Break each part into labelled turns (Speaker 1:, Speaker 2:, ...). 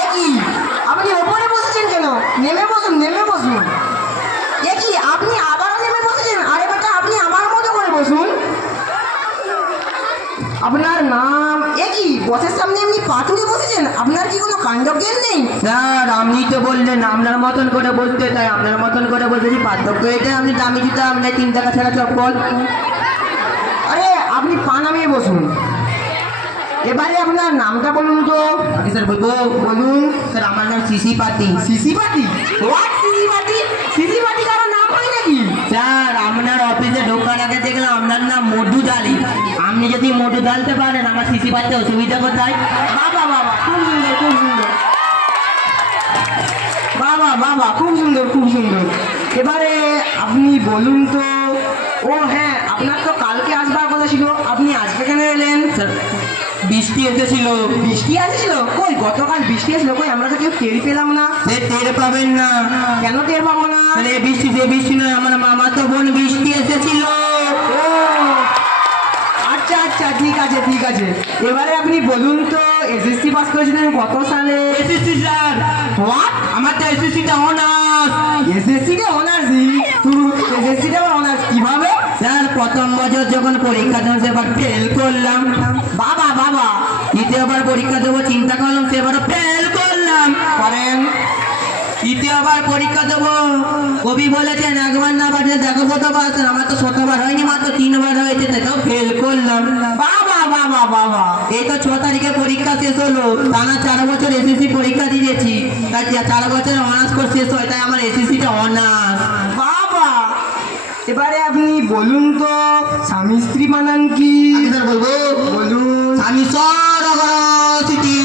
Speaker 1: এ কি? আপনি ওপরে বসেছেন কেন? নেমে বসুন নেমে বসুন। এ কি আপনি আবারও নেমে বসেছেন? আরে বেটা আপনি আমার মতো করে বসুন। আপনার নাম এ কি বসের সামনে এমনি পাথুরে বসেছেন? আপনার কি কোনো কাণ্ডজ্ঞান নেই?
Speaker 2: স্যার আপনি তো বললেন আপনার মতন করে বলতে তাই আপনার মতন করে বলতেছি পার্থক্য এটা আপনি দামি জুতা আপনার তিন টাকা ছাড়া চপ্পল
Speaker 1: আরে আপনি পা নামিয়ে বসুন। এবারে আপনার নামটা বলুন তো।
Speaker 2: আগে স্যার বলব
Speaker 1: বলুন
Speaker 2: স্যার আমার নাম সিসি পাতি।
Speaker 1: সিসি পাতি? হোয়াট সিসি পাটি সিসি পাটি কারও নাম হয় নাকি?
Speaker 2: স্যার আপনার অফিসে ঢোকার আগে দেখলাম আপনার নাম মধু ডালি আপনি যদি মধু ডালতে পারেন আমার সিসি পাতে অসুবিধা কোথায়?
Speaker 1: বাবা বাবা খুব সুন্দর খুব সুন্দর। বাবা বাবা খুব সুন্দর খুব সুন্দর। এবারে আপনি বলুন তো ও হ্যাঁ আপনার তো কালকে আসবার কথা ছিল আপনি আজকে কেন এলেন?
Speaker 2: স্যার বৃষ্টি এসেছিল।
Speaker 1: বৃষ্টি আসছিল কই গতকাল বৃষ্টি আসলো কই আমরা তো কেউ টের পেলাম না।
Speaker 2: সে টের পাবেন না।
Speaker 1: কেন টের পাবো না?
Speaker 2: মানে বৃষ্টি যে বৃষ্টি নয় আমার মামা তো বোন বৃষ্টি এসেছিল।
Speaker 1: আচ্ছা আচ্ছা ঠিক আছে ঠিক আছে। এবারে আপনি বলুন তো এসএসসি পাস করেছিলেন কত সালে?
Speaker 2: এসেছি স্যার।
Speaker 1: হোয়াট
Speaker 2: আমার তো এসেছিটা অনার্স
Speaker 1: এসএসসি তে অনার্স এসএসসি তে আবার অনার্স
Speaker 2: বছর যখন পরীক্ষা দেবো ফেল করলাম।
Speaker 1: বাবা বাবা,
Speaker 2: দ্বিতীয়বার পরীক্ষা দেবো, চিন্তা করলাম, সেবারও ফেল করলাম।
Speaker 1: করেন।
Speaker 2: তৃতীয়বার পরীক্ষা দেবো। কবি বলেছেন, একবার না বাজলে দেখো স্যার আমার তো শতবার হয়নি, মাত্র তিনবার হয়েছে তাও ফেল করলাম।
Speaker 1: বাবা বাবা বাবা,
Speaker 2: এই তো ছ তারিখে পরীক্ষা শেষ হলো। টানা চার বছর এসএসসি পরীক্ষা দিয়েছি। তাই চার বছর অনার্স কোর্স শেষ হয়, তাই আমার এসএসসিটা অনার্স
Speaker 1: বলুন তো স্বামী স্ত্রী বানান কি?
Speaker 2: বলব।
Speaker 1: বলুন। বড় সিটি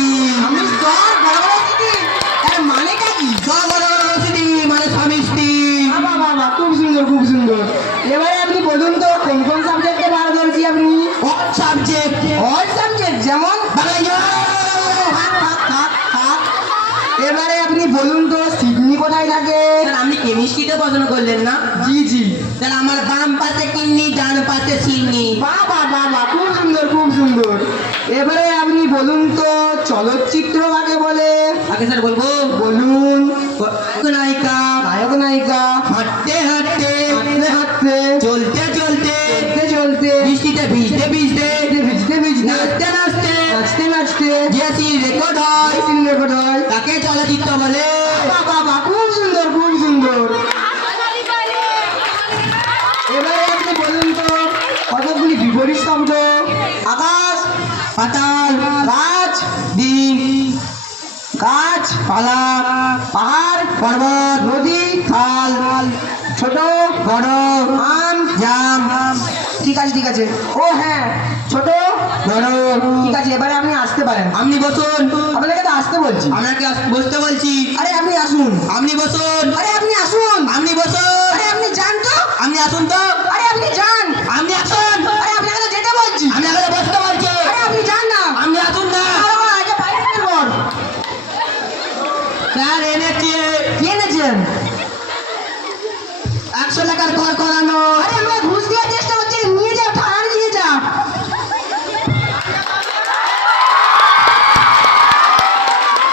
Speaker 1: এর মানেটা কি?
Speaker 2: মানে স্বামী স্ত্রী।
Speaker 1: বাবা বাবা খুব সুন্দর খুব সুন্দর। এবারে আপনি বলুন তো কোন কোন সাবজেক্টে পারদর্শী আপনি?
Speaker 2: সাবজেক্ট
Speaker 1: অল সাবজেক্ট যেমন। এবারে আপনি বলুন তো সিডনি কোথায় থাকে?
Speaker 2: কেমিস্ট্রিতে পড়াশোনা করলেন না?
Speaker 1: জি জি।
Speaker 2: তাহলে আমার বাম পাশে কিডনি ডান পাশে সিডনি
Speaker 1: বাবা বাবা খুব সুন্দর খুব সুন্দর। এবারে আপনি বলুন তো চলচ্চিত্র কাকে বলে?
Speaker 2: আগে স্যার বলব?
Speaker 1: বলুন।
Speaker 2: নায়িকা।
Speaker 1: নায়ক নায়িকা।
Speaker 2: হাঁটতে হাঁটতে
Speaker 1: হাঁটতে হাঁটতে।
Speaker 2: চলতে চলতে।
Speaker 1: চলতে চলতে।
Speaker 2: বৃষ্টিতে ভিজতে ভিজতে।
Speaker 1: ভিজতে ভিজতে।
Speaker 2: নাচতে নাচতে।
Speaker 1: নাচতে নাচতে।
Speaker 2: যে সিন রেকর্ড হয়।
Speaker 1: সিন রেকর্ড হয়।
Speaker 2: তাকে চলচ্চিত্র বলে? পর্বত
Speaker 1: নদী
Speaker 2: খাল
Speaker 1: ছোট
Speaker 2: বড়
Speaker 1: আম
Speaker 2: জাম।
Speaker 1: ঠিক আছে ঠিক আছে। ও হ্যাঁ ছোট
Speaker 2: বড়।
Speaker 1: ঠিক আছে এবারে আপনি আসতে পারেন।
Speaker 2: আপনি বসুন।
Speaker 1: আপনাকে তো আসতে বলছি।
Speaker 2: আপনাকে বসতে বলছি।
Speaker 1: আরে আপনি আসুন।
Speaker 2: আপনি বসুন।
Speaker 1: আরে
Speaker 2: প্যান এনেছে
Speaker 1: এনেছেন
Speaker 2: একশো টাকার ঘর করানো। আরে